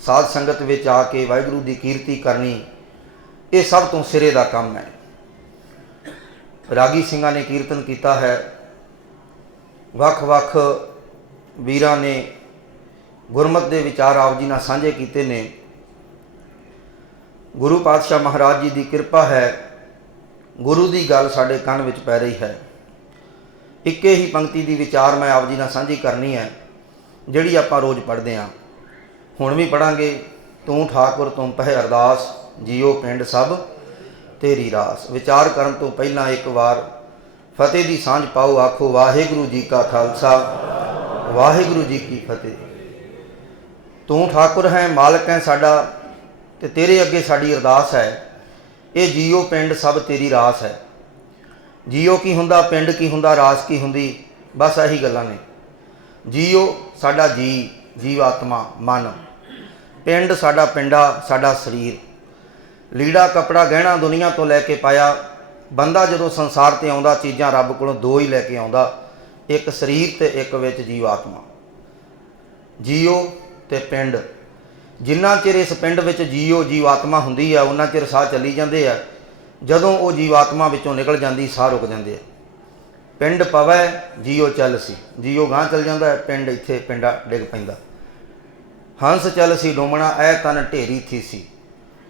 ਸਾਧ ਸੰਗਤ ਵਿੱਚ ਆ ਕੇ ਵਾਹਿਗੁਰੂ ਦੀ ਕੀਰਤੀ ਕਰਨੀ, ਇਹ ਸਭ ਤੋਂ ਸਿਰੇ ਦਾ ਕੰਮ ਹੈ। ਰਾਗੀ ਸਿੰਘਾਂ ਨੇ ਕੀਰਤਨ ਕੀਤਾ ਹੈ। ਵੱਖ-ਵੱਖ ਵੀਰਾਂ ਨੇ ਗੁਰਮਤ ਦੇ ਵਿਚਾਰ ਆਪ ਜੀ ਨਾਲ ਸਾਂਝੇ ਕੀਤੇ ਨੇ। ਗੁਰੂ ਪਾਤਸ਼ਾਹ ਮਹਾਰਾਜ ਜੀ ਦੀ ਕਿਰਪਾ ਹੈ, ਗੁਰੂ ਦੀ ਗੱਲ ਸਾਡੇ ਕੰਨ ਵਿੱਚ ਪੈ ਰਹੀ ਹੈ। ਇੱਕੇ ਹੀ ਪੰਕਤੀ ਦੀ ਵਿਚਾਰ ਮੈਂ ਆਪ ਜੀ ਨਾਲ ਸਾਂਝੀ ਕਰਨੀ ਹੈ, ਜਿਹੜੀ ਆਪਾਂ ਰੋਜ਼ ਪੜ੍ਹਦੇ ਹਾਂ। ਹੁਣ ਵੀ ਪੜਾਂਗੇ। ਤੂੰ ਠਾਕੁਰ, ਤੂੰ ਪਹਿ ਅਰਦਾਸ, ਜੀਓ ਪਿੰਡ ਸਭ ਤੇਰੀ ਰਾਸ। ਵਿਚਾਰ ਕਰਨ ਤੋਂ ਪਹਿਲਾਂ ਇੱਕ ਵਾਰ ਫਤਿਹ ਦੀ ਸਾਂਝ ਪਾਓ, ਆਖੋ ਵਾਹਿਗੁਰੂ ਜੀ ਕਾ ਖਾਲਸਾ, ਵਾਹਿਗੁਰੂ ਜੀ ਕੀ ਫਤਿਹ। ਤੂੰ ਠਾਕੁਰ ਹੈ, ਮਾਲਕ ਹੈ ਸਾਡਾ ਤੇ ਤੇਰੇ ਅੱਗੇ ਸਾਡੀ ਅਰਦਾਸ ਹੈ। ਇਹ ਜੀਓ ਪਿੰਡ ਸਭ ਤੇਰੀ ਰਾਸ ਹੈ। ਜੀਓ ਕੀ ਹੁੰਦਾ, ਪਿੰਡ ਕੀ ਹੁੰਦਾ, ਰਾਸ ਕੀ ਹੁੰਦੀ, ਬਸ ਇਹੀ ਗੱਲਾਂ ਨੇ। ਜੀਓ ਸਾਡਾ ਜੀ। ਜੀਵਾਤਮਾ, ਮਨ। ਪਿੰਡ ਸਾਡਾ ਪਿੰਡਾ, ਸਾਡਾ ਸਰੀਰ। ਲੀੜਾ ਕਪੜਾ ਗਹਿਣਾ ਦੁਨੀਆ ਤੋਂ ਲੈ ਕੇ ਪਾਇਆ। ਬੰਦਾ ਜਦੋਂ ਸੰਸਾਰ ਤੇ ਆਉਂਦਾ, ਚੀਜ਼ਾਂ ਰੱਬ ਕੋਲੋਂ ਦੋ ਹੀ ਲੈ ਕੇ ਆਉਂਦਾ। ਇੱਕ ਸਰੀਰ ਤੇ ਇੱਕ ਵਿੱਚ ਜੀਵਾਤਮਾ। ਜੀਓ ਤੇ ਪਿੰਡ। ਜਿੰਨਾ ਚਿਰ ਇਸ ਪਿੰਡ ਵਿੱਚ ਜੀਓ, ਜੀਵਾਤਮਾ ਹੁੰਦੀ ਆ, ਉਹਨਾਂ ਚਿਰ ਸਾਹ ਚੱਲੀ ਜਾਂਦੇ ਆ। ਜਦੋਂ ਉਹ ਜੀਵਾਤਮਾ ਵਿੱਚੋਂ ਨਿਕਲ ਜਾਂਦੀ, ਸਾਹ ਰੁਕ ਜਾਂਦੇ ਆ। ਪਿੰਡ ਪਵੈ, ਜੀਓ ਚੱਲ ਸੀ। ਜੀਓ ਗਾਂ ਚੱਲ ਜਾਂਦਾ, ਪਿੰਡ ਇੱਥੇ ਪਿੰਡਾ ਡਿੱਗ ਪੈਂਦਾ। ਹੰਸ ਚੱਲ ਸੀ ਡੋਮਣਾ, ਐ ਤਨ ਢੇਰੀ ਥੀ ਸੀ।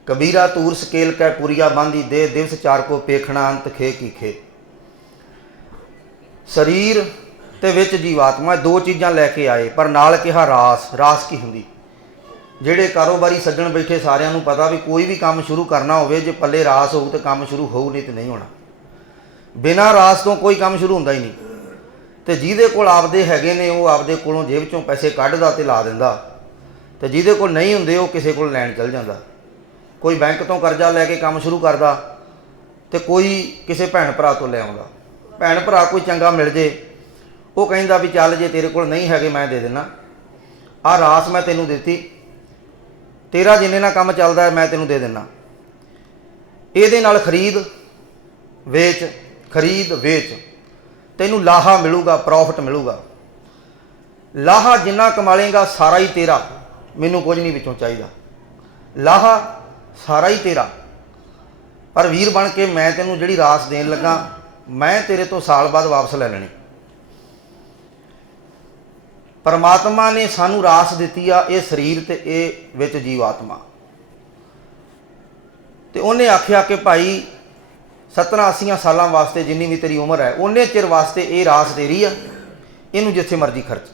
ਕਬੀਰਾ ਤੂਰ ਸਕੇਲ ਕੈ ਪੁਰੀਆ ਬਾਂਦੀ ਦੇ, ਦਿਵਸ ਚਾਰ ਕੋ ਪੇਖਣਾ ਅੰਤ ਖੇ ਕੀ ਖੇ। ਸਰੀਰ ਤੇ ਵਿੱਚ ਜੀਵਾਤਮਾ, ਦੋ ਚੀਜ਼ਾਂ ਲੈ ਕੇ ਆਏ, ਪਰ ਨਾਲ ਕਿਹਾ ਰਾਸ ਰਾਸ ਕੀ ਹੁੰਦੀ? ਜਿਹੜੇ ਕਾਰੋਬਾਰੀ ਸੱਜਣ ਬੈਠੇ ਸਾਰਿਆਂ ਨੂੰ ਪਤਾ ਵੀ ਕੋਈ ਵੀ ਕੰਮ ਸ਼ੁਰੂ ਕਰਨਾ ਹੋਵੇ, ਜੇ ਪੱਲੇ ਰਾਸ ਹੋਊ ਤੇ ਕੰਮ ਸ਼ੁਰੂ ਹੋਊ ਨਹੀਂ ਤੇ ਨਹੀਂ ਹੋਣਾ। ਬਿਨਾਂ ਰਾਸ ਤੋਂ ਕੋਈ ਕੰਮ ਸ਼ੁਰੂ ਹੁੰਦਾ ਹੀ ਨਹੀਂ। ਤੇ ਜਿਹਦੇ ਕੋਲ ਆਪਦੇ ਹੈਗੇ ਨੇ, ਉਹ ਆਪਦੇ ਕੋਲੋਂ ਜੇਬ ਚੋਂ ਪੈਸੇ ਕੱਢਦਾ ਤੇ ਲਾ ਦਿੰਦਾ। ਤੇ ਜਿਹਦੇ ਕੋਲ ਨਹੀਂ ਹੁੰਦੇ, ਉਹ ਕਿਸੇ ਕੋਲ ਲੈਣ ਚਲ ਜਾਂਦਾ। ਕੋਈ ਬੈਂਕ ਤੋਂ ਕਰਜ਼ਾ ਲੈ ਕੇ ਕੰਮ ਸ਼ੁਰੂ ਕਰਦਾ ਤੇ ਕੋਈ ਕਿਸੇ ਭੈਣ ਭਰਾ ਤੋਂ ਲੈ ਆਉਂਦਾ। ਭੈਣ ਭਰਾ ਕੋਈ ਚੰਗਾ ਮਿਲ ਜੇ, ਉਹ ਕਹਿੰਦਾ ਵੀ ਚੱਲ ਜੇ ਤੇਰੇ ਕੋਲ ਨਹੀਂ ਹੈਗੇ, ਮੈਂ ਦੇ ਦੇਣਾ ਆਹ ਰਾਸ ਮੈਂ ਤੈਨੂੰ ਦਿੱਤੀ। ਤੇਰਾ ਜਿੰਨੇ ਨਾਲ ਕੰਮ ਚੱਲਦਾ, ਮੈਂ ਤੈਨੂੰ ਦੇ ਦੇਣਾ ਇਹਦੇ ਨਾਲ ਖਰੀਦ, ਵੇਚ ਖਰੀਦ, ਵੇਚ। ਤੈਨੂੰ ਲਾਹਾ ਮਿਲੂਗਾ ਪ੍ਰੋਫਿਟ ਮਿਲੂਗਾ। ਲਾਹਾ ਜਿੰਨਾ ਕਮਾ ਕਮਾਲੇਗਾ, ਸਾਰਾ ਹੀ ਤੇਰਾ। ਮੈਨੂੰ ਕੁਝ ਨਹੀਂ ਵਿੱਚੋਂ ਚਾਹੀਦਾ। ਲਾਹਾ, ਸਾਰਾ ਹੀ ਤੇਰਾ। ਪਰ ਵੀਰ ਬਣ ਕੇ ਮੈਂ ਤੈਨੂੰ ਜਿਹੜੀ ਰਾਸ ਦੇਣ ਲੱਗਾ, ਮੈਂ ਤੇਰੇ ਤੋਂ ਸਾਲ ਬਾਅਦ ਵਾਪਸ ਲੈ ਲੈਣੀ। ਪਰਮਾਤਮਾ ਨੇ ਸਾਨੂੰ ਰਾਸ ਦਿੱਤੀ ਆ ਇਹ ਸਰੀਰ ਤੇ ਇਹ ਵਿੱਚ ਜੀਵਾਤਮਾ। ਤੇ ਉਹਨੇ ਆਖਿਆ ਕਿ ਭਾਈ 70 80 ਸਾਲਾਂ ਵਾਸਤੇ ਜਿੰਨੀ ਵੀ ਤੇਰੀ ਉਮਰ ਹੈ, ਉਹਨੇ ਚਿਰ ਵਾਸਤੇ ਇਹ ਰਾਸ ਤੇਰੀ ਆ। ਇਹਨੂੰ ਜਿੱਥੇ ਮਰਜ਼ੀ ਖਰਚ।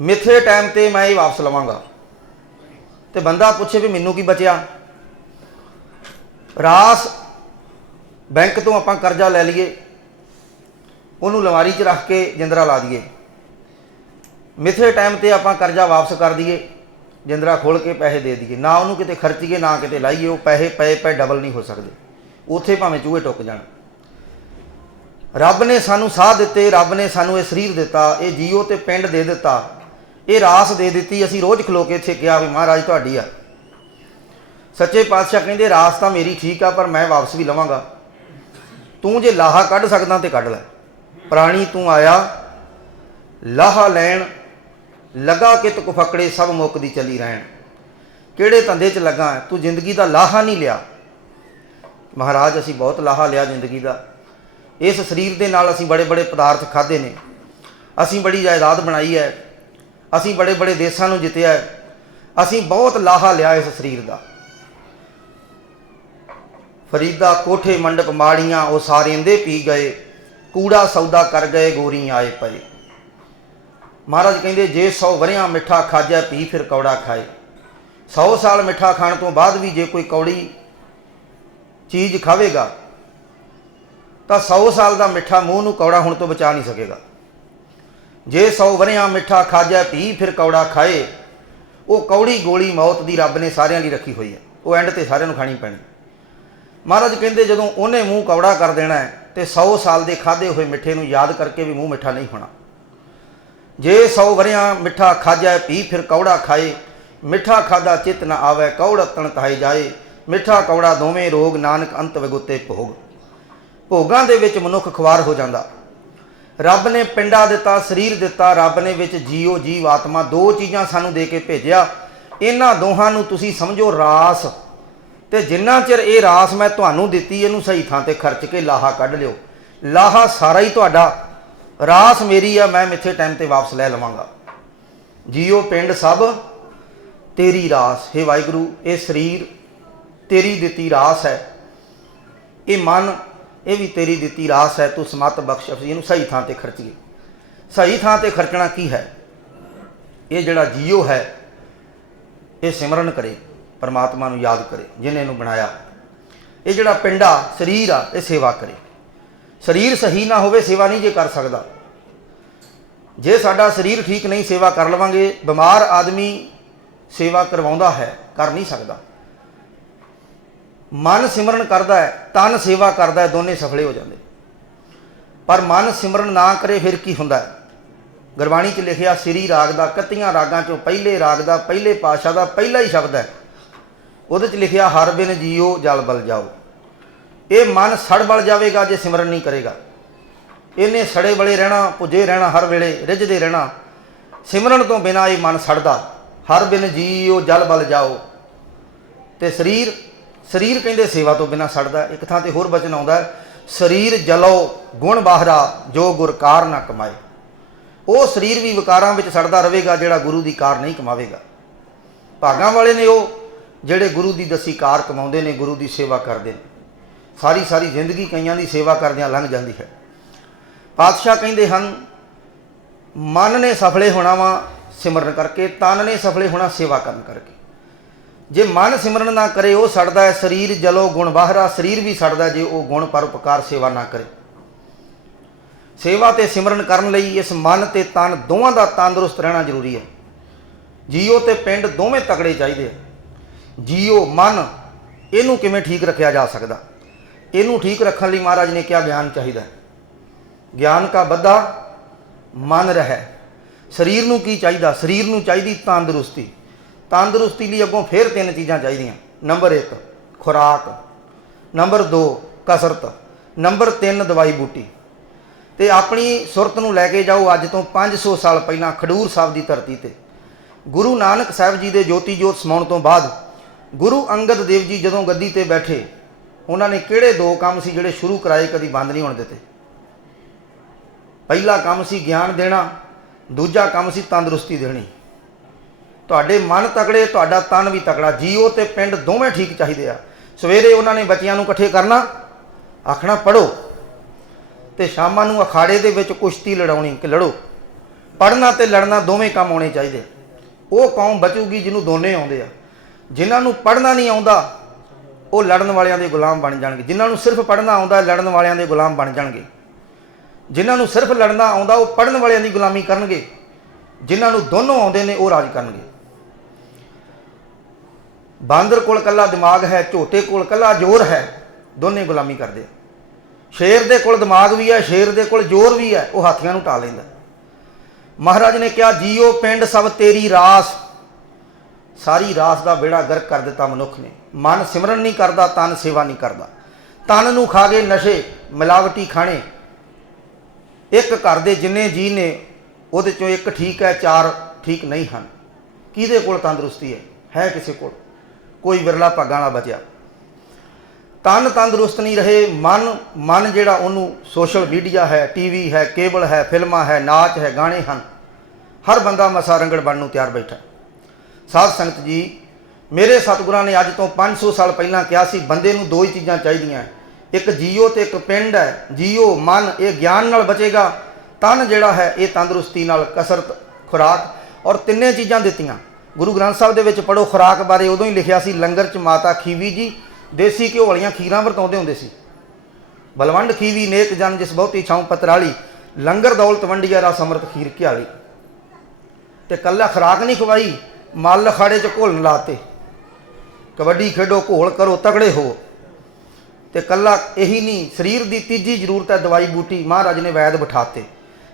ਮਿੱਥੇ ਟਾਈਮ ਤੇ ਮੈਂ ਇਹ ਵਾਪਸ ਲਵਾਂਗਾ। ਤੇ ਬੰਦਾ ਪੁੱਛੇ ਵੀ ਮੈਨੂੰ ਕੀ ਬਚਿਆ? ਰਾਸ ਬੈਂਕ ਤੋਂ ਆਪਾਂ ਕਰਜ਼ਾ ਲੈ ਲਈਏ। ਉਹਨੂੰ ਲਵਾਰੀ 'ਚ ਰੱਖ ਕੇ ਜਿੰਦਰਾ ਲਾ ਦਈਏ। ਮਿੱਥੇ ਟਾਈਮ ਤੇ ਆਪਾਂ ਕਰਜ਼ਾ ਵਾਪਸ ਕਰ ਦਈਏ। ਜਿੰਦਰਾ ਖੋਲ ਕੇ ਪੈਸੇ ਦੇ ਦਈਏ। ਨਾ ਉਹਨੂੰ ਕਿਤੇ ਖਰਚੀਏ, ਨਾ ਕਿਤੇ ਲਾਈਏ। ਉਹ ਪੈਸੇ ਪਏ ਪਏ ਡਬਲ ਨਹੀਂ ਹੋ ਸਕਦੇ। ਉੱਥੇ ਭਾਵੇਂ ਚੂਹੇ ਟੁੱਕ ਜਾਣ। ਰੱਬ ਨੇ ਸਾਨੂੰ ਸਾਹ ਦਿੱਤੇ, ਰੱਬ ਨੇ ਸਾਨੂੰ ਇਹ ਸਰੀਰ ਦਿੱਤਾ, ਇਹ ਜੀਓ ਤੇ ਪਿੰਡ ਦੇ ਦਿੱਤਾ। ਇਹ ਰਾਸ ਦੇ ਦਿੱਤੀ, ਅਸੀਂ ਰੋਜ਼ ਖਲੋ ਕੇ ਇੱਥੇ ਕਿਹਾ ਵੀ ਮਹਾਰਾਜ ਤੁਹਾਡੀ ਆ। ਸੱਚੇ ਪਾਤਸ਼ਾਹ ਕਹਿੰਦੇ, ਰਾਸ ਤਾਂ ਮੇਰੀ ਠੀਕ ਆ, ਪਰ ਮੈਂ ਵਾਪਸ ਵੀ ਲਵਾਂਗਾ। ਤੂੰ ਜੇ ਲਾਹਾ ਕੱਢ ਸਕਦਾ ਤੇ ਕੱਢ ਲੈ। ਪ੍ਰਾਣੀ ਤੂੰ ਆਇਆ, ਲਾਹਾ ਲੈਣ, ਲਗਾ ਕਿਤ ਕੋ ਫਕੜੇ, ਸਭ ਮੁੱਕ ਦੀ ਚਲੀ ਰਹਿਣ। ਕਿਹੜੇ ਧੰਦੇ 'ਚ ਲੱਗਾ? ਤੂੰ ਜ਼ਿੰਦਗੀ ਦਾ ਲਾਹਾ ਨਹੀਂ ਲਿਆ। ਮਹਾਰਾਜ, ਅਸੀਂ ਬਹੁਤ ਲਾਹਾ ਲਿਆ ਜ਼ਿੰਦਗੀ ਦਾ। ਇਸ ਸਰੀਰ ਦੇ ਨਾਲ ਅਸੀਂ ਬੜੇ ਬੜੇ ਪਦਾਰਥ ਖਾਦੇ ਨੇ। ਅਸੀਂ ਬੜੀ ਜਾਇਦਾਦ ਬਣਾਈ ਹੈ। ਅਸੀਂ ਬੜੇ ਬੜੇ ਦੇਸ਼ਾਂ ਨੂੰ ਜਿੱਤਿਆ ਹੈ। ਅਸੀਂ ਬਹੁਤ ਲਾਹਾ ਲਿਆ ਇਸ ਸਰੀਰ ਦਾ। ਫਰੀਦਾ ਕੋਠੇ ਮੰਡਪ ਮਾੜੀਆਂ, ਉਹ ਸਾਰਿੰਦੇ ਪੀ ਗਏ। ਕੂੜਾ ਸੌਦਾ ਕਰ ਗਏ, ਗੋਰੀ ਆਏ ਪਏ। ਮਹਾਰਾਜ ਕਹਿੰਦੇ, ਜੇ 100 ਵਰਿਆਂ ਮਿੱਠਾ ਖਾਜਾ, ਪੀ ਫਿਰ ਕੌੜਾ ਖਾਏ। 100 ਸਾਲ ਮਿੱਠਾ ਖਾਣ ਤੋਂ ਬਾਅਦ ਵੀ ਜੇ ਕੋਈ ਕੌੜੀ ਚੀਜ਼ ਖਾਵੇਗਾ, ਤਾਂ 100 ਸਾਲ ਦਾ ਮਿੱਠਾ ਮੂੰਹ ਨੂੰ ਕੌੜਾ ਹੋਣ ਤੋਂ ਬਚਾ ਨਹੀਂ ਸਕੇਗਾ। ਜੇ ਸੌ ਵਰਿਆਂ ਮਿੱਠਾ ਖਾਜਾ ਪੀ ਫਿਰ ਕੌੜਾ ਖਾਏ। ਉਹ ਕੌੜੀ ਗੋਲੀ ਮੌਤ ਦੀ ਰੱਬ ਨੇ ਸਾਰਿਆਂ ਲਈ ਰੱਖੀ ਹੋਈ ਹੈ। ਉਹ ਐਂਡ ਤੇ ਸਾਰਿਆਂ ਨੂੰ ਖਾਣੀ ਪੈਣੀ। ਮਹਾਰਾਜ ਕਹਿੰਦੇ, ਜਦੋਂ ਉਹਨੇ ਮੂੰਹ ਕੌੜਾ ਕਰ ਦੇਣਾ ਹੈ, ਤੇ 100 ਸਾਲ ਦੇ ਖਾਦੇ ਹੋਏ ਮਿੱਠੇ ਨੂੰ ਯਾਦ ਕਰਕੇ ਵੀ ਮੂੰਹ ਮਿੱਠਾ ਨਹੀਂ ਹੋਣਾ। ਜੇ 100 ਵਰਿਆਂ ਮਿੱਠਾ ਖਾਜਾ ਪੀ ਫਿਰ ਕੌੜਾ ਖਾਏ। ਮਿੱਠਾ ਖਾਦਾ ਚਿਤ ਨ ਆਵੇ, ਕੌੜ ਤਣ ਤਾਏ ਜਾਏ। ਮਿੱਠਾ ਕੌੜਾ ਦੋਵੇਂ ਰੋਗ ਨਾਨਕ ਅੰਤ ਵਿਗੁੱਤੇ ਭੋਗ। ਭੋਗਾਂ ਦੇ ਵਿੱਚ ਮਨੁੱਖ ਖੁਆਰ ਹੋ ਜਾਂਦਾ। ਰੱਬ ਨੇ ਪਿੰਡਾ ਦਿੱਤਾ, ਸਰੀਰ ਦਿੱਤਾ, ਰੱਬ ਨੇ ਵਿੱਚ ਜੀਓ, ਜੀਵ, ਆਤਮਾ, ਦੋ ਚੀਜ਼ਾਂ ਸਾਨੂੰ ਦੇ ਕੇ ਭੇਜਿਆ। ਇਹਨਾਂ ਦੋਹਾਂ ਨੂੰ ਤੁਸੀਂ ਸਮਝੋ ਰਾਸ। ਤੇ ਜਿੰਨਾ ਚਿਰ ਇਹ ਰਾਸ ਮੈਂ ਤੁਹਾਨੂੰ ਦਿੱਤੀ, ਇਹਨੂੰ ਸਹੀ ਥਾਂ ਤੇ ਖਰਚ ਕੇ ਲਾਹਾ ਕੱਢ ਲਿਓ। ਲਾਹਾ ਸਾਰਾ ਹੀ ਤੁਹਾਡਾ। ਰਾਸ ਮੇਰੀ ਆ, ਮੈਂ ਮਿੱਥੇ ਟਾਈਮ ਤੇ ਵਾਪਸ ਲੈ ਲਵਾਂਗਾ। ਜੀਓ ਪਿੰਡ ਸਭ, ਤੇਰੀ ਰਾਸ। ਹੈ ਵਾਹਿਗੁਰੂ, ਇਹ ਸਰੀਰ ਤੇਰੀ ਦਿੱਤੀ ਰਾਸ ਹੈ। ਇਹ ਮਨ ਇਹ ਵੀ ਤੇਰੀ ਦਿੱਤੀ ਰਾਸ ਹੈ, ਤੂੰ ਸਮਤ ਬਖਸ਼ ਅਸੀਂ ਇਹਨੂੰ ਸਹੀ ਥਾਂ ਤੇ ਖਰਚੀਏ। ਸਹੀ ਥਾਂ ਤੇ ਖਰਚਣਾ ਕੀ ਹੈ? ਇਹ ਜਿਹੜਾ ਜੀਓ ਹੈ, ਇਹ ਸਿਮਰਨ ਕਰੇ, ਪਰਮਾਤਮਾ ਨੂੰ ਯਾਦ ਕਰੇ ਜਿਨੇ ਇਹਨੂੰ ਬਣਾਇਆ। ਇਹ ਜਿਹੜਾ ਪਿੰਡਾ ਸਰੀਰ ਆ, ਇਹ ਸੇਵਾ ਕਰੇ। ਸਰੀਰ ਸਹੀ ਨਾ ਹੋਵੇ, ਸੇਵਾ ਨਹੀਂ ਜੇ ਕਰ ਸਕਦਾ। ਜੇ ਸਾਡਾ ਸਰੀਰ ਠੀਕ ਨਹੀਂ, ਸੇਵਾ ਕਰ ਲਵਾਂਗੇ। ਬਿਮਾਰ ਆਦਮੀ ਸੇਵਾ ਕਰਵਾਉਂਦਾ ਹੈ, ਕਰ ਨਹੀਂ ਸਕਦਾ। ਮਨ ਸਿਮਰਨ ਕਰਦਾ ਹੈ, ਤਨ ਸੇਵਾ ਕਰਦਾ ਹੈ, ਦੋਨੇ ਸਫਲੇ ਹੋ ਜਾਂਦੇ ਪਰ ਮਨ ਸਿਮਰਨ ਨਾ ਕਰੇ, ਫਿਰ ਕੀ ਹੁੰਦਾ ਹੈ? ਗੁਰਬਾਣੀ 'ਚ ਲਿਖਿਆ, ਸ੍ਰੀ ਰਾਗ ਦਾ 31 ਰਾਗਾਂ 'ਚੋਂ ਪਹਿਲੇ ਰਾਗ ਦਾ, ਪਹਿਲੇ ਪਾਸ਼ਾ ਦਾ ਪਹਿਲਾ ਹੀ ਸ਼ਬਦ ਹੈ। ਉਹਦੇ 'ਚ ਲਿਖਿਆ, ਹਰ ਬਿਨ ਜੀਓ ਜਲ ਬਲ ਜਾਓ। ਇਹ ਮਨ ਸੜ ਬਲ ਜਾਵੇਗਾ ਜੇ ਸਿਮਰਨ ਨਹੀਂ ਕਰੇਗਾ। ਇਹਨੇ ਸੜੇ ਬਲੇ ਰਹਿਣਾ ਪੁੱਜੇ ਰਹਿਣਾ, ਹਰ ਵੇਲੇ ਰਿੱਝਦੇ ਰਹਿਣਾ। ਸਿਮਰਨ ਤੋਂ ਬਿਨਾ ਇਹ ਮਨ ਸੜਦਾ। ਹਰ ਬਿਨ ਜੀਓ ਜਲ ਬਲ ਜਾਓ। ਤੇ ਸਰੀਰ ਸਰੀਰ ਕਹਿੰਦੇ ਸੇਵਾ ਤੋਂ ਬਿਨਾ ਸੜਦਾ, ਇੱਕ ਥਾਂ ਤੇ ਹੋਰ ਬਚਨ ਆਉਂਦਾ ਸਰੀਰ ਜਲੋ ਗੁਣ ਬਾਹਰਾ, ਜੋ ਗੁਰ ਕਾਰ ਨਾ ਕਮਾਏ। ਉਹ ਸਰੀਰ ਵੀ ਵਿਕਾਰਾਂ ਵਿੱਚ ਸੜਦਾ ਰਹੇਗਾ, ਜਿਹੜਾ ਗੁਰੂ ਦੀ ਕਾਰ ਨਹੀਂ ਕਮਾਵੇਗਾ। ਭਾਗਾਂ ਵਾਲੇ ਨੇ ਉਹ, ਜਿਹੜੇ ਗੁਰੂ ਦੀ ਦਸੀ ਕਾਰ ਕਮਾਉਂਦੇ ਨੇ, ਗੁਰੂ ਦੀ ਸੇਵਾ ਕਰਦੇ ਨੇ। ਸਾਰੀ ਸਾਰੀ ਜ਼ਿੰਦਗੀ ਕਈਆਂ ਦੀ ਸੇਵਾ ਕਰਦਿਆਂ ਲੰਘ ਜਾਂਦੀ ਹੈ। ਪਾਤਸ਼ਾਹ ਕਹਿੰਦੇ ਹਨ, ਮਨ ਨੇ ਸਫਲੇ ਹੋਣਾ ਵਾ ਸਿਮਰਨ ਕਰਕੇ, ਤਨ ਨੇ ਸਫਲੇ ਹੋਣਾ ਸੇਵਾ ਕਰਨ ਕਰਕੇ। ਜੇ ਮਨ ਸਿਮਰਨ ਨਾ ਕਰੇ, ਉਹ ਸੜਦਾ ਹੈ ਸਰੀਰ, ਜਲੋ ਗੁਣ ਬਾਹਰਾ ਸਰੀਰ ਵੀ ਸੜਦਾ ਜੇ ਉਹ ਗੁਣ ਪਰਉਪਕਾਰ ਸੇਵਾ ਨਾ ਕਰੇ। ਸੇਵਾ ਤੇ ਸਿਮਰਨ ਕਰਨ ਲਈ ਇਸ ਮਨ ਤੇ ਤਨ ਦੋਵਾਂ ਦਾ ਤੰਦਰੁਸਤ ਰਹਿਣਾ ਜ਼ਰੂਰੀ ਹੈ। ਜੀਓ ਤੇ ਪਿੰਡ ਦੋਵੇਂ ਤਕੜੇ ਚਾਹੀਦੇ ਆ। ਜੀਓ ਮਨ, ਇਹਨੂੰ ਕਿਵੇਂ ਠੀਕ ਰੱਖਿਆ ਜਾ ਸਕਦਾ? ਇਹਨੂੰ ਠੀਕ ਰੱਖਣ ਲਈ ਮਹਾਰਾਜ ਨੇ ਕਿਹਾ ਗਿਆਨ ਚਾਹੀਦਾ ਗਿਆਨ ਕਾ ਬੱਧਾ ਮਨ ਰਹਿ। ਸਰੀਰ ਨੂੰ ਕੀ ਚਾਹੀਦਾ? ਸਰੀਰ ਨੂੰ ਚਾਹੀਦੀ ਤੰਦਰੁਸਤੀ। ਤੰਦਰੁਸਤੀ ਲਈ ਅੱਗੋਂ ਫੇਰ ਤਿੰਨ ਚੀਜ਼ਾਂ ਚਾਹੀਦੀਆਂ। ਨੰਬਰ 1 ਖੁਰਾਕ। ਨੰਬਰ 2 ਕਸਰਤ। ਨੰਬਰ 3 ਦਵਾਈ ਬੂਟੀ। ਤੇ ਆਪਣੀ ਸੁਰਤ ਨੂੰ ਲੈ ਕੇ ਜਾਓ ਅੱਜ ਤੋਂ 500 ਸਾਲ ਪਹਿਲਾਂ ਖਡੂਰ ਸਾਹਿਬ ਦੀ ਧਰਤੀ ਤੇ। ਗੁਰੂ ਨਾਨਕ ਸਾਹਿਬ ਜੀ ਦੇ ਜੋਤੀ ਜੋਤ ਸਮਾਉਣ ਤੋਂ ਬਾਅਦ ਗੁਰੂ ਅੰਗਦ ਦੇਵ ਜੀ ਜਦੋਂ ਗੱਦੀ ਤੇ ਬੈਠੇ, ਉਹਨਾਂ ਨੇ ਕਿਹੜੇ ਦੋ ਕੰਮ ਸੀ ਜਿਹੜੇ ਸ਼ੁਰੂ ਕਰਾਏ, ਕਦੀ ਬੰਦ ਨਹੀਂ ਹੋਣ ਦਿੱਤੇ? ਪਹਿਲਾ ਕੰਮ ਸੀ ਗਿਆਨ ਦੇਣਾ, ਦੂਜਾ ਕੰਮ ਸੀ ਤੰਦਰੁਸਤੀ ਦੇਣੀ। ਤੁਹਾਡੇ ਮਨ ਤਕੜੇ, ਤੁਹਾਡਾ ਤਨ ਵੀ ਤਕੜਾ। ਜੀਓ ਤੇ ਪਿੰਡ ਦੋਵੇਂ ਠੀਕ ਚਾਹੀਦੇ ਆ। ਸਵੇਰੇ ਉਹਨਾਂ ਨੇ ਬੱਚਿਆਂ ਨੂੰ ਇਕੱਠੇ ਕਰਨਾ, ਆਖਣਾ ਪੜੋ ਤੇ ਸ਼ਾਮਾਂ ਨੂੰ ਅਖਾੜੇ ਦੇ ਵਿੱਚ ਕੁਸ਼ਤੀ ਲੜਾਉਣੀ, ਕਿ ਲੜੋ। ਪੜਨਾ ਤੇ ਲੜਨਾ ਦੋਵੇਂ ਕੰਮ ਆਉਣੇ ਚਾਹੀਦੇ। ਉਹ ਕੌਮ ਬਚੂਗੀ ਜਿਹਨੂੰ ਦੋਨੇ ਆਉਂਦੇ ਆ। ਜਿਨ੍ਹਾਂ ਨੂੰ ਪੜਨਾ ਨਹੀਂ ਆਉਂਦਾ, ਉਹ ਲੜਨ ਵਾਲਿਆਂ ਦੇ ਗੁਲਾਮ ਬਣ ਜਾਣਗੇ। ਜਿਨ੍ਹਾਂ ਨੂੰ ਸਿਰਫ ਪੜਨਾ ਆਉਂਦਾ, ਲੜਨ ਵਾਲਿਆਂ ਦੇ ਗੁਲਾਮ ਬਣ ਜਾਣਗੇ। ਜਿਨ੍ਹਾਂ ਨੂੰ ਸਿਰਫ ਲੜਨਾ ਆਉਂਦਾ, ਉਹ ਪੜਨ ਵਾਲਿਆਂ ਦੀ ਗੁਲਾਮੀ ਕਰਨਗੇ। ਜਿਨ੍ਹਾਂ ਨੂੰ ਦੋਨੋਂ ਆਉਂਦੇ ਨੇ, ਉਹ ਰਾਜ ਕਰਨਗੇ। ਬਾਂਦਰ ਕੋਲ ਕੱਲਾ ਦਿਮਾਗ ਹੈ ਝੋਟੇ ਕੋਲ ਕੱਲਾ ਜ਼ੋਰ ਹੈ, ਦੋਨੇ ਗੁਲਾਮੀ ਕਰਦੇ ਸ਼ੇਰ ਦੇ ਕੋਲ ਦਿਮਾਗ ਵੀ ਹੈ, ਸ਼ੇਰ ਦੇ ਕੋਲ ਜ਼ੋਰ ਵੀ ਹੈ, ਉਹ ਹਾਥੀਆਂ ਨੂੰ ਟਾ ਲੈਂਦਾ। ਮਹਾਰਾਜ ਨੇ ਕਿਹਾ, ਜੀਓ ਪਿੰਡ ਸਭ ਤੇਰੀ ਰਾਸ। ਸਾਰੀ ਰਾਸ ਦਾ ਬੇੜਾ ਗਰਕ ਕਰ ਦਿੱਤਾ ਮਨੁੱਖ ਨੇ। ਮਨ ਸਿਮਰਨ ਨਹੀਂ ਕਰਦਾ, ਤਨ ਸੇਵਾ ਨਹੀਂ ਕਰਦਾ। ਤਨ ਨੂੰ ਖਾ ਗਏ ਨਸ਼ੇ, ਮਿਲਾਵਟੀ ਖਾਣੇ। ਇੱਕ ਘਰ ਦੇ ਜਿੰਨੇ ਜੀ ਨੇ, ਉਹਦੇ ਚੋਂ ਇੱਕ ਠੀਕ ਹੈ, ਚਾਰ ਠੀਕ ਨਹੀਂ ਹਨ। ਕਿਹਦੇ ਕੋਲ ਤੰਦਰੁਸਤੀ ਹੈ? ਹੈ ਕਿਸੇ ਕੋਲ? ਕੋਈ ਵਿਰਲਾ ਭਾਗਾਂ ਵਾਲਾ ਬਚਿਆ। ਤਨ ਤੰਦਰੁਸਤ ਨਹੀਂ ਰਹੇ, ਮਨ ਮਨ ਜਿਹੜਾ ਉਹਨੂੰ ਸੋਸ਼ਲ ਮੀਡੀਆ ਹੈ ਟੀਵੀ ਹੈ ਕੇਬਲ ਹੈ, ਫਿਲਮਾਂ ਹੈ, ਨਾਚ ਹੈ, ਗਾਣੇ ਹਨ, ਹਰ ਬੰਦਾ ਮਸਾ ਰੰਗੜ ਬਣ ਨੂੰ ਤਿਆਰ ਬੈਠਾ। ਸਾਧ ਸੰਗਤ ਜੀ, ਮੇਰੇ ਸਤਿਗੁਰਾਂ ਨੇ ਅੱਜ ਤੋਂ 500 ਸਾਲ ਪਹਿਲਾਂ ਕਿਹਾ ਸੀ, ਬੰਦੇ ਨੂੰ ਦੋ ਹੀ ਚੀਜ਼ਾਂ ਚਾਹੀਦੀਆਂ ਇੱਕ ਜੀਓ ਤੇ ਇੱਕ ਪਿੰਡ ਹੈ। ਜੀਓ, ਮਨ, ਇਹ ਗਿਆਨ ਨਾਲ ਬਚੇਗਾ। ਤਨ ਜਿਹੜਾ ਹੈ, ਇਹ ਤੰਦਰੁਸਤੀ ਨਾਲ ਕਸਰਤ, ਖੁਰਾਕ ਔਰ ਤਿੰਨੇ ਚੀਜ਼ਾਂ ਦਿੱਤੀਆਂ। ਗੁਰੂ ਗ੍ਰੰਥ ਸਾਹਿਬ ਦੇ ਵਿੱਚ ਪੜੋ ਖੁਰਾਕ ਬਾਰੇ ਉਦੋਂ ਹੀ ਲਿਖਿਆ ਸੀ, ਲੰਗਰ ਚ ਮਾਤਾ ਖੀਵੀ ਜੀ, ਦੇਸੀ ਘਿਓ ਵਾਲੀਆਂ ਖੀਰਾਂ ਵਰਤਾਉਂਦੇ ਹੁੰਦੇ ਸੀ। ਬਲਵੰਡ ਖੀਵੀ, ਨੇਕ ਜਨ ਜਿਸ ਬਹੁਤੀ ਛਾਉ ਪਤਰਾਲੀ, ਲੰਗਰ ਦੌਲਤ ਵੰਡੀਆ ਰਸ ਅੰਮ੍ਰਿਤ ਖੀਰ ਘਿਆਲੀ। ਤੇ ਕੱਲਾ ਖੁਰਾਕ ਨਹੀਂ ਖਵਾਈ, ਮੱਲ ਅਖਾੜੇ 'ਚ ਘੋਲਣ ਲਾਤੇ। ਕਬੱਡੀ ਖੇਡੋ, ਘੋਲ ਕਰੋ, ਤਗੜੇ ਹੋ। ਤੇ ਕੱਲਾ ਇਹੀ ਨਹੀਂ, ਸਰੀਰ ਦੀ ਤੀਜੀ ਜ਼ਰੂਰਤ ਹੈ ਦਵਾਈ ਬੂਟੀ, ਮਹਾਰਾਜ ਨੇ ਵੈਦ ਬਿਠਾਤੇ।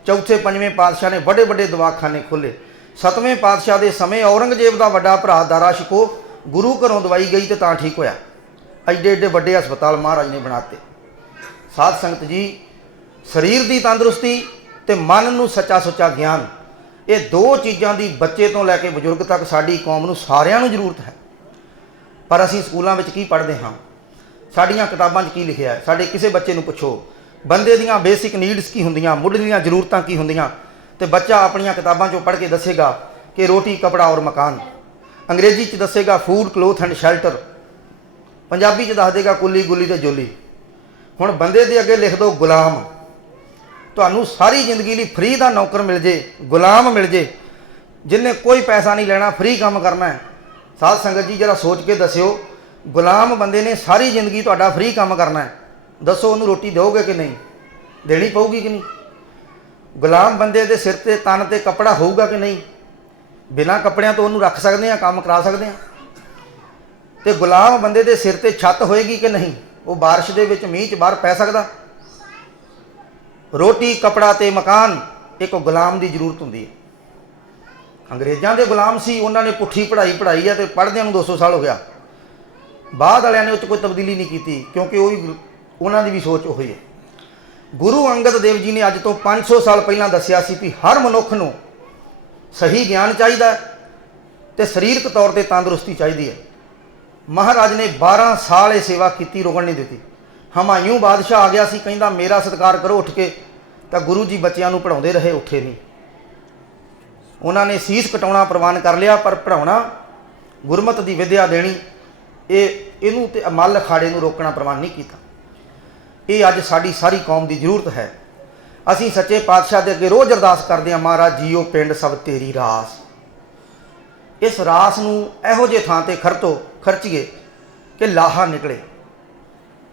ਚੌਥੇ, ਪੰਜਵੇਂ ਪਾਤਸ਼ਾਹ ਨੇ ਵੱਡੇ ਵੱਡੇ ਦਵਾਖਾਨੇ ਖੋਲੇ ਸਤਵੇਂ ਪਾਤਸ਼ਾਹ ਦੇ ਸਮੇਂ ਔਰੰਗਜ਼ੇਬ ਦਾ ਵੱਡਾ ਭਰਾ ਦਾਰਾ ਸ਼ਿਕੋ ਗੁਰੂ ਘਰੋਂ ਦਵਾਈ ਗਈ ਤੇ ਤਾਂ ਠੀਕ ਹੋਇਆ। ਐਡੇ ਐਡੇ ਵੱਡੇ ਹਸਪਤਾਲ ਮਹਾਰਾਜ ਨੇ ਬਣਾਤੇ ਸਾਧ ਸੰਗਤ ਜੀ, ਸਰੀਰ ਦੀ ਤੰਦਰੁਸਤੀ ਤੇ ਮਨ ਨੂੰ ਸੱਚਾ ਸੁੱਚਾ ਗਿਆਨ, ਇਹ ਦੋ ਚੀਜ਼ਾਂ ਦੀ ਬੱਚੇ ਤੋਂ ਲੈ ਕੇ ਬਜ਼ੁਰਗ ਤੱਕ ਸਾਡੀ ਕੌਮ ਨੂੰ ਸਾਰਿਆਂ ਨੂੰ ਜ਼ਰੂਰਤ ਹੈ। ਪਰ ਅਸੀਂ ਸਕੂਲਾਂ ਵਿੱਚ ਕੀ ਪੜ੍ਹਦੇ ਹਾਂ? ਸਾਡੀਆਂ ਕਿਤਾਬਾਂ 'ਚ ਕੀ ਲਿਖਿਆ ਹੈ? ਸਾਡੇ ਕਿਸੇ ਬੱਚੇ ਨੂੰ ਪੁੱਛੋ, ਬੰਦੇ ਦੀਆਂ ਬੇਸਿਕ ਨੀਡਸ ਕੀ ਹੁੰਦੀਆਂ, ਮੁੱਢਲੀਆਂ ਜ਼ਰੂਰਤਾਂ ਕੀ ਹੁੰਦੀਆਂ? ਤੇ ਬੱਚਾ ਆਪਣੀਆਂ ਕਿਤਾਬਾਂ 'ਚੋਂ ਪੜ੍ਹ ਕੇ ਦੱਸੇਗਾ ਕਿ ਰੋਟੀ, ਕਪੜਾ ਔਰ ਮਕਾਨ। ਅੰਗਰੇਜ਼ੀ 'ਚ ਦੱਸੇਗਾ food cloth and shelter Punjabi 'ਚ ਦੱਸ ਦੇਗਾ ਕੁੱਲੀ, ਗੁੱਲੀ ਤੇ ਜੋਲੀ। ਹੁਣ ਬੰਦੇ ਦੇ ਅੱਗੇ ਲਿਖ ਦਿਓ ਗੁਲਾਮ। ਤੁਹਾਨੂੰ ਸਾਰੀ ਜ਼ਿੰਦਗੀ ਲਈ ਫ੍ਰੀ ਦਾ ਨੌਕਰ ਮਿਲ ਜੇ, ਗੁਲਾਮ ਮਿਲ ਜੇ। ਜਿੰਨੇ ਕੋਈ ਪੈਸਾ ਨਹੀਂ ਲੈਣਾ ਫ੍ਰੀ ਕੰਮ ਕਰਨਾ ਹੈ। ਸਾਧ ਸੰਗਤ ਜੀ, ਜਰਾ ਸੋਚ ਕੇ ਦੱਸਿਓ, ਗੁਲਾਮ ਬੰਦੇ ਨੇ ਸਾਰੀ ਜ਼ਿੰਦਗੀ ਤੁਹਾਡਾ ਫ੍ਰੀ ਕੰਮ ਕਰਨਾ ਹੈ। ਦੱਸੋ ਉਹਨੂੰ ਰੋਟੀ ਦਿਓਗੇ ਕਿ ਨਹੀਂ? ਦੇਣੀ ਪਊਗੀ ਕਿ ਨਹੀਂ? ਗੁਲਾਮ ਬੰਦੇ ਦੇ ਸਿਰ ਤੇ ਤਨ ਤੇ ਕੱਪੜਾ ਹੋਊਗਾ ਕਿ ਨਹੀਂ? ਬਿਨਾਂ ਕੱਪੜਿਆਂ ਤੋਂ ਉਹਨੂੰ ਰੱਖ ਸਕਦੇ ਆ ਕੰਮ ਕਰਾ ਸਕਦੇ ਆ ਤੇ ਗੁਲਾਮ ਬੰਦੇ ਦੇ ਸਿਰ ਤੇ ਛੱਤ ਹੋਏਗੀ ਕਿ ਨਹੀਂ? ਉਹ ਬਾਰਿਸ਼ ਦੇ ਵਿੱਚ ਮੀਂਹ 'ਚ ਬਾਹਰ ਪੈ ਸਕਦਾ। ਰੋਟੀ, ਕਪੜਾ ਤੇ ਮਕਾਨ ਇੱਕ ਗੁਲਾਮ ਦੀ ਜ਼ਰੂਰਤ ਹੁੰਦੀ ਹੈ। ਅੰਗਰੇਜ਼ਾਂ ਦੇ ਗੁਲਾਮ ਸੀ, ਉਹਨਾਂ ਨੇ ਪੁੱਠੀ ਪੜ੍ਹਾਈ ਪੜ੍ਹਾਈ ਹੈ ਤੇ ਪੜ੍ਹਦਿਆਂ ਨੂੰ 200 ਸਾਲ ਹੋ ਗਿਆ। ਬਾਅਦ ਵਾਲਿਆਂ ਨੇ ਉਹ 'ਚ ਕੋਈ ਤਬਦੀਲੀ ਨਹੀਂ ਕੀਤੀ, ਕਿਉਂਕਿ ਉਹ ਵੀ ਉਹਨਾਂ ਦੀ ਵੀ ਸੋਚ ਉਹੀ ਹੈ। ਗੁਰੂ ਅੰਗਦ ਦੇਵ ਜੀ ਨੇ ਅੱਜ ਤੋਂ 500 ਸਾਲ ਪਹਿਲਾਂ ਦੱਸਿਆ ਸੀ ਕਿ ਹਰ ਮਨੁੱਖ ਨੂੰ ਸਹੀ ਗਿਆਨ ਚਾਹੀਦਾ ਹੈ ਤੇ ਸਰੀਰਕ ਤੌਰ ਤੇ ਤੰਦਰੁਸਤੀ ਚਾਹੀਦੀ ਹੈ। ਮਹਾਰਾਜ ਨੇ 12 ਸਾਲ ਇਹ ਸੇਵਾ ਕੀਤੀ ਰੁਕਣ ਨਹੀਂ ਦਿੱਤੀ। ਹਮਾਯੂੰ ਬਾਦਸ਼ਾਹ ਆ ਗਿਆ ਸੀ, ਕਹਿੰਦਾ, ਮੇਰਾ ਸਤਿਕਾਰ ਕਰੋ, ਉੱਠ ਕੇ। ਤਾਂ ਗੁਰੂ ਜੀ ਬੱਚਿਆਂ ਨੂੰ ਪੜਾਉਂਦੇ ਰਹੇ, ਉੱਠੇ ਨਹੀਂ। ਉਹਨਾਂ ਨੇ ਸੀਸ ਕਟਾਉਣਾ ਪ੍ਰਵਾਨ ਕਰ ਲਿਆ, ਪਰ ਪੜਾਉਣਾ ਗੁਰਮਤ ਦੀ ਵਿਦਿਆ ਦੇਣੀ, ਇਹ ਇਹਨੂੰ ਤੇ ਅਮਲ ਅਖਾੜੇ ਨੂੰ ਰੋਕਣਾ ਪ੍ਰਵਾਨ ਨਹੀਂ ਕੀਤਾ। ਇਹ ਅੱਜ ਸਾਡੀ ਸਾਰੀ ਕੌਮ ਦੀ ਜ਼ਰੂਰਤ ਹੈ। ਅਸੀਂ ਸੱਚੇ ਪਾਤਸ਼ਾਹ ਦੇ ਅੱਗੇ ਰੋਜ਼ ਅਰਦਾਸ ਕਰਦੇ ਹਾਂ, ਮਹਾਰਾਜ ਜੀਓ ਪਿੰਡ ਸਭ ਤੇਰੀ ਰਾਸ। ਇਸ ਰਾਸ ਨੂੰ ਇਹੋ ਜਿਹੇ ਥਾਂ ਤੇ ਖਰਤੋ, ਖਰਚੀਏ ਕਿ ਲਾਹਾ ਨਿਕਲੇ।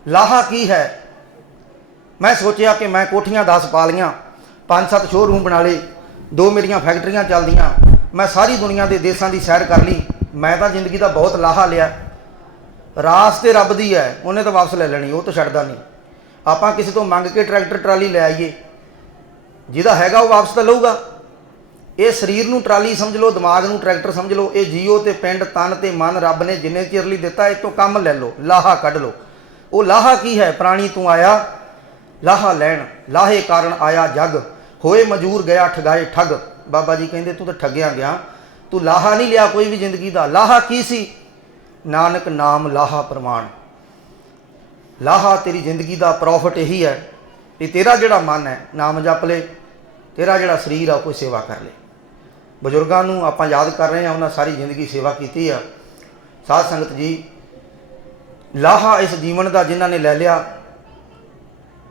ਲਾਹਾ ਕੀ ਹੈ? ਮੈਂ ਸੋਚਿਆ ਕਿ ਮੈਂ ਕੋਠੀਆਂ 10 ਪਾ ਲੀਆਂ ਪੰਜ ਸੱਤ ਸ਼ੋਰੂਮ ਬਣਾ ਲਏ, ਦੋ ਮੇਰੀਆਂ ਫੈਕਟਰੀਆਂ ਚੱਲਦੀਆਂ, ਮੈਂ ਸਾਰੀ ਦੁਨੀਆ ਦੇ ਦੇਸ਼ਾਂ ਦੀ ਸੈਰ ਕਰ ਲਈ, ਮੈਂ ਤਾਂ ਜ਼ਿੰਦਗੀ ਦਾ ਬਹੁਤ ਲਾਹਾ ਲਿਆ। ਰਾਸ ਤੇ ਰੱਬ ਦੀ ਹੈ, ਉਹਨੇ ਤਾਂ ਵਾਪਸ ਲੈ ਲੈਣੀ, ਉਹ ਤਾਂ ਛੱਡਦਾ ਨਹੀਂ। ਆਪਾਂ ਕਿਸੇ ਤੋਂ ਮੰਗ ਕੇ ਟਰੈਕਟਰ, ਟਰਾਲੀ ਲੈ ਆਈਏ। ਜਿਹਦਾ ਹੈਗਾ ਉਹ ਵਾਪਸ ਤਾਂ ਲਊਗਾ। ਇਹ ਸਰੀਰ ਨੂੰ ਟਰਾਲੀ ਸਮਝ ਲਓ, ਦਿਮਾਗ ਨੂੰ ਟਰੈਕਟਰ ਸਮਝ ਲਓ, ਇਹ ਜੀਓ ਤੇ ਪਿੰਡ, ਤਨ ਤੇ ਮਨ ਰੱਬ ਨੇ ਜਿੰਨੇ ਚਿਰ ਲਈ ਦਿੱਤਾ, ਇਹ ਤੋਂ ਕੰਮ ਲੈ ਲਓ, ਲਾਹਾ ਕੱਢ ਲਓ। ਉਹ ਲਾਹਾ ਕੀ ਹੈ? ਪ੍ਰਾਣੀ ਤੂੰ ਆਇਆ, ਲਾਹਾ ਲੈਣ, ਲਾਹੇ ਕਾਰਨ ਆਇਆ ਜਗ। ਹੋਏ ਮਜੂਰ ਗਿਆ, ਠਗਾਏ ਠੱਗ। ਬਾਬਾ ਜੀ ਕਹਿੰਦੇ, ਤੂੰ ਤਾਂ ਠੱਗਿਆ ਗਿਆ। ਤੂੰ ਲਾਹਾ ਨਹੀਂ ਲਿਆ ਕੋਈ ਵੀ ਜ਼ਿੰਦਗੀ ਦਾ। ਲਾਹਾ ਕੀ ਸੀ? ਨਾਨਕ ਨਾਮ ਲਾਹਾ ਪ੍ਰਮਾਣ। ਲਾਹਾ ਤੇਰੀ ਜ਼ਿੰਦਗੀ ਦਾ ਪ੍ਰੋਫਿਟ ਇਹੀ ਹੈ ਕਿ ਤੇਰਾ ਜਿਹੜਾ ਮਨ ਹੈ, ਨਾਮ ਜਪ ਲੈ, ਤੇਰਾ ਜਿਹੜਾ ਸਰੀਰ ਆ, ਉਹ ਕੋਈ ਸੇਵਾ ਕਰ ਲੈ। ਬਜ਼ੁਰਗਾਂ ਨੂੰ ਆਪਾਂ ਯਾਦ ਕਰ ਰਹੇ ਹਾਂ, ਉਹਨਾਂ ਸਾਰੀ ਜ਼ਿੰਦਗੀ ਸੇਵਾ ਕੀਤੀ ਆ। ਸਾਧ ਸੰਗਤ ਜੀ, ਲਾਹਾ ਇਸ ਜੀਵਨ ਦਾ ਜਿਨ੍ਹਾਂ ਨੇ ਲੈ ਲਿਆ,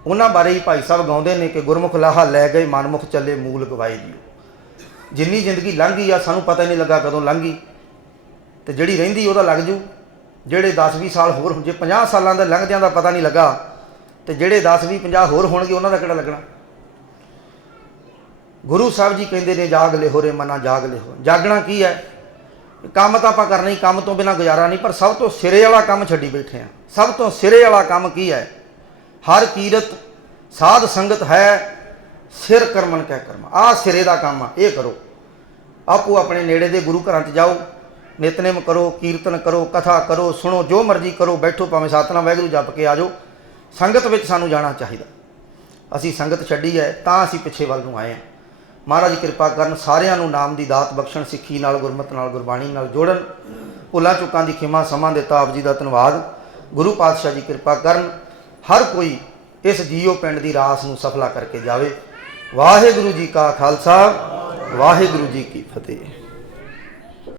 ਉਹਨਾਂ ਬਾਰੇ ਹੀ ਭਾਈ ਸਾਹਿਬ ਗਾਉਂਦੇ ਨੇ ਕਿ ਗੁਰਮੁਖ ਲਾਹਾ ਲੈ ਗਏ, ਮਨਮੁਖ ਚੱਲੇ, ਮੂਲ ਗਵਾਏ ਜੀ। ਜਿੰਨੀ ਜ਼ਿੰਦਗੀ ਲੰਘ ਗਈ ਆ, ਸਾਨੂੰ ਪਤਾ ਹੀ ਨਹੀਂ ਲੱਗਾ ਕਦੋਂ ਲੰਘ ਗਈ, ਤੇ ਜਿਹੜੀ ਰਹਿੰਦੀ ਉਹਦਾ ਲੱਗ ਜੂ। ਜਿਹੜੇ 10 20 ਸਾਲ ਹੋਰ ਜੇ 50 ਸਾਲਾਂ ਦਾ ਲੰਘਦਿਆਂ ਦਾ ਪਤਾ ਨਹੀਂ ਲੱਗਾ, ਤੇ ਜਿਹੜੇ 10 20 50 ਹੋਰ ਹੋਣਗੇ, ਉਹਨਾਂ ਦਾ ਕਿਹੜਾ ਲੱਗਣਾ? ਗੁਰੂ ਸਾਹਿਬ ਜੀ ਕਹਿੰਦੇ ਨੇ, ਜਾਗ ਲੈ ਹੋਰੇ ਮਨਾ, ਜਾਗ ਲੈ ਹੋ ਜਾਗਣਾ ਕੀ ਹੈ? ਕੰਮ ਤਾਂ ਆਪਾਂ ਕਰਨਾ ਹੀ, ਕੰਮ ਤੋਂ ਬਿਨਾ ਗੁਜ਼ਾਰਾ ਨਹੀਂ, ਪਰ ਸਭ ਤੋਂ ਸਿਰੇ ਵਾਲਾ ਕੰਮ ਛੱਡੀ ਬੈਠੇ ਆ ਸਭ ਤੋਂ ਸਿਰੇ ਵਾਲਾ ਕੰਮ ਕੀ ਹੈ? ਹਰ ਕੀਰਤ, ਸਾਧ ਸੰਗਤ ਹੈ, ਸਿਰ ਕਰਮਨ ਕਹਿ ਕਰਮ। ਆ ਸਿਰੇ ਦਾ ਕੰਮ ਆ, ਇਹ ਕਰੋ। ਆਪੋ ਆਪਣੇ ਨੇੜੇ ਦੇ ਗੁਰੂ ਘਰਾਂ 'ਚ ਜਾਓ ਨਿਤਨੇਮ ਕਰੋ, ਕੀਰਤਨ ਕਰੋ, ਕਥਾ ਕਰੋ, ਸੁਣੋ, ਜੋ ਮਰਜ਼ੀ ਕਰੋ, ਬੈਠੋ ਭਾਵੇਂ ਸਤਨਾਮ ਵਾਹਿਗੁਰੂ ਜਪ ਕੇ ਆ ਜਾਓ। ਸੰਗਤ ਵਿੱਚ ਸਾਨੂੰ ਜਾਣਾ ਚਾਹੀਦਾ। ਅਸੀਂ ਸੰਗਤ ਛੱਡੀ ਹੈ, ਤਾਂ ਅਸੀਂ ਪਿੱਛੇ ਵੱਲ ਨੂੰ ਆਏ ਹਾਂ। ਮਹਾਰਾਜ ਕਿਰਪਾ ਕਰਨ ਸਾਰਿਆਂ ਨੂੰ ਨਾਮ ਦੀ ਦਾਤ ਬਖਸ਼ਣ, ਸਿੱਖੀ ਨਾਲ, ਗੁਰਮਤ ਨਾਲ, ਗੁਰਬਾਣੀ ਨਾਲ ਜੋੜਨ। ਭੁੱਲਾਂ ਚੁੱਕਾਂ ਦੀ ਖਿਮਾ ਸਮਾਂ ਦਿੱਤਾ ਆਪ ਜੀ ਦਾ ਧੰਨਵਾਦ। ਗੁਰੂ ਪਾਤਸ਼ਾਹ ਜੀ ਕਿਰਪਾ ਕਰਨ ਹਰ ਕੋਈ ਇਸ ਜੀਓ ਪਿੰਡ ਦੀ ਰਾਸ ਨੂੰ ਸਫਲਾ ਕਰਕੇ ਜਾਵੇ। ਵਾਹਿਗੁਰੂ ਜੀ ਕਾ ਖਾਲਸਾ, ਵਾਹਿਗੁਰੂ ਜੀ ਕੀ ਫਤਿਹ।